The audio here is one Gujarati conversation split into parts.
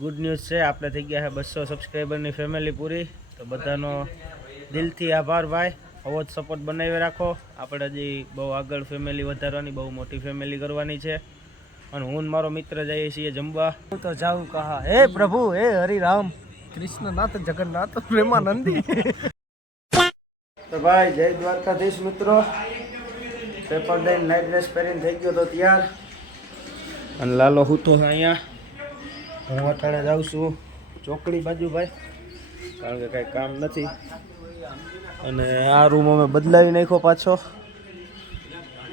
ગુડ ન્યૂઝ છે, આપણે થઈ ગયા છે 200 સબસ્ક્રાઈબરની ફેમિલી પૂરી. તો બધાનો દિલથી આભાર ભાઈ, આવો જ સપોર્ટ બનાવી રાખો. આપણે હજી બહુ આગળ ફેમિલી વધારવાની, બહુ મોટી ફેમિલી કરવાની છે. અને હું મારો મિત્ર જઈએ છીએ જમવા. હું તો જાઉં કહા હે પ્રભુ હે હરિરામ કૃષ્ણનાથ જગન્નાથ પ્રેમાનંદી. તો ભાઈ જય દ્વારકાધીશ મિત્રો. પેપર દઈને નાઇટ ડ્રેસ પહેરીને થઈ ગયો તો તૈયાર. અને લાલો હું તો અહીંયા હું અટાણે જાઉં છું ચોકડી બાજુ ભાઈ, કારણ કે કાંઈ કામ નથી. અને આ રૂમ અમે બદલાવી નાખ્યો પાછો,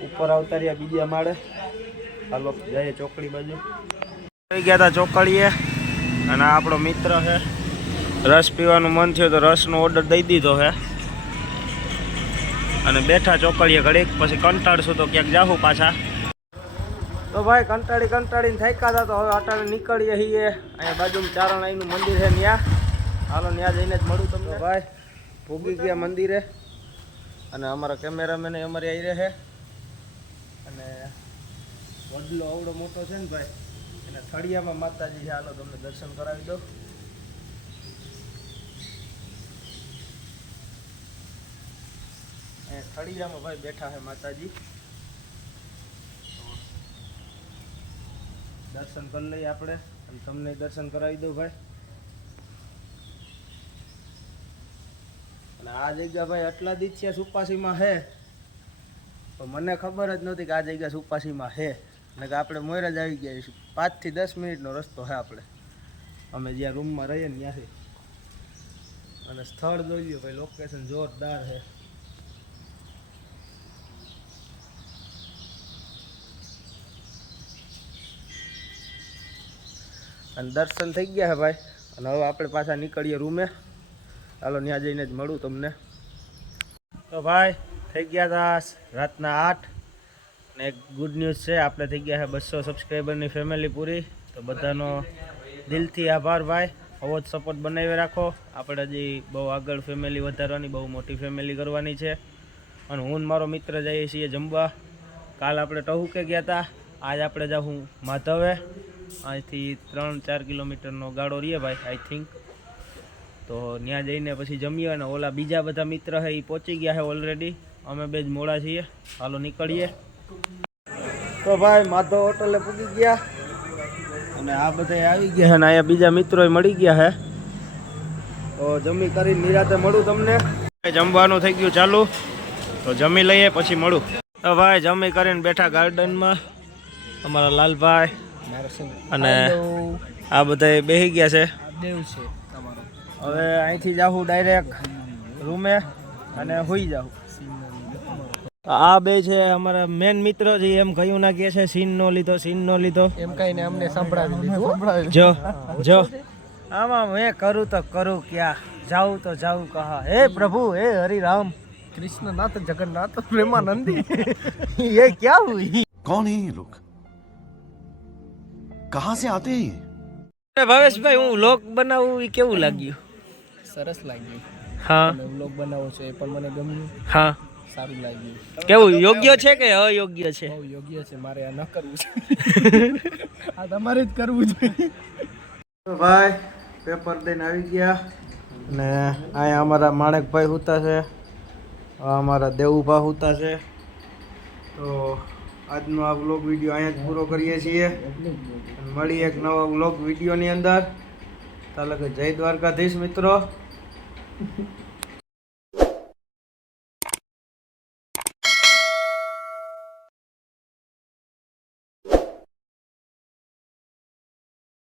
ઉપર આવતા રહ્યા બીજા માળે. હાલો જઈએ ચોકડી બાજુ. આવી ગયા હતા ચોકડીએ, અને આ આપણો મિત્ર છે. રસ પીવાનું મન થયું તો રસનો ઓર્ડર દઈ દીધો છે. અને બેઠા ચોકડીએ ઘડીક, પછી કંટાળશું તો ક્યાંક જાહું પાછા. તો ભાઈ કંટાળીને થાક્યા હતા, તો હવે અટાણે નીકળીએ છીએ. અહીંયા બાજુમાં ચારણાઈનું મંદિર છે, ત્યાં હાલો ત્યાં જઈને જ મળું તમને. ભાઈ ભૂગી ગયા મંદિરે, અને અમારા કેમેરામેન અમારી આવી રહે. અને વડલો આવડો મોટો છે ને ભાઈ, અને થળિયામાં માતાજી છે. હાલો તમને દર્શન કરાવી દો. થળિયામાં ભાઈ બેઠા છે માતાજી. દર્શન કરી લઈએ આપણે, અને તમને દર્શન કરાવી દઉં ભાઈ. અને આ જગ્યા ભાઈ આટલા દિવસ છે સુપાસીમાં છે, પણ મને ખબર જ નહોતી કે આ જગ્યા સુપાસીમાં છે. અને કે આપણે મોર જ આવી ગયા છીએ. 5 થી 10 મિનિટનો રસ્તો છે આપણે, અમે જ્યાં રૂમમાં રહીએ ને ત્યાંથી. અને સ્થળ જોઈ લ્યો ભાઈ, લોકેશન જોરદાર છે. અને દર્શન થઈ ગયા છે ભાઈ, અને હવે આપણે પાછા નીકળીએ રૂમે. ચાલો ત્યાં જઈને જ મળું તમને. તો ભાઈ થઈ ગયા હતા રાતના 8, અને એક ગુડ ન્યૂઝ છે, આપણે થઈ ગયા છે 200 સબસ્ક્રાઈબરની ફેમિલી પૂરી. તો બધાનો દિલથી આભાર ભાઈ, આવો જ સપોર્ટ બનાવી રાખો. આપણે હજી બહુ આગળ ફેમિલી વધારવાની, બહુ મોટી ફેમિલી કરવાની છે. અને હું મારો મિત્ર જઈએ છીએ જમવા. કાલ આપણે ટહુકે ગયા હતા, આજ આપણે જાઉં માધવે. અહીંથી 3-4 કિલોમીટરનો ગાળો રહીએ ભાઈ, આઈ થિંક. તો ત્યાં જઈને પછી જમીએ. અને ઓલા બીજા બધા મિત્ર છે એ પહોંચી ગયા છે ઓલરેડી, અમે બે જ મોડા છીએ. હાલો નીકળીએ. તો ભાઈ માધવ હોટલે પૂગી ગયા, અને આ બધા આવી ગયા છે. અને અહીંયા બીજા મિત્રો મળી ગયા છે. તો જમી કરીને નિરાતે મળું તમને. જમવાનું થઈ ગયું ચાલુ, તો જમી લઈએ પછી મળું. તો ભાઈ જમી કરીને બેઠા ગાર્ડનમાં અમારા લાલભાઈ, અને આ બધા બેસી ગયા છે. હવે અહીંથી જાઉં ડાયરેક્ટ રૂમે અને હોઈ જાઉં. આ બે છે અમારા મેન મિત્રો છે, એમ કયું ના કે છે સીન નો લીધો એમ કહીને અમને સંભળાવી દીધું. જો આમાં મેં કરું તો કરું ક્યાં, જાઉં તો જાઉં કહા હે પ્રભુ હે હરિરામ કૃષ્ણનાથ જગન્નાથ પ્રેમાનંદી. ये क्या हुई? कौन है ये लोग, कहां से आते हैं? ભાવેશભાઈ હું વ્લોગ બનાવું એ કેવું લાગ્યું? સરસ લાગ્યું. હા વ્લોગ બનાવો છો એ પણ મને ગમ્યું. હા સારું લાગ્યું. કેવું યોગ્ય છે કે અયોગ્ય છે? બહુ યોગ્ય છે, મારે આ ન કરવું છે. આ તમારે જ કરવું છે. તો ભાઈ પેપર દઈને આવી ગયા, અને અહીંયા અમારા માણેકભાઈ હુતા છે, અમારા દેવુભા હુતા છે. તો આજનો આ વ્લોગ વિડીયો અહીંયા જ પૂરો કરીએ છીએ. મળી એક નવા વ્લોગ વિડીયોની અંદર. ચાલો કે જય દ્વારકાધીશ મિત્રો.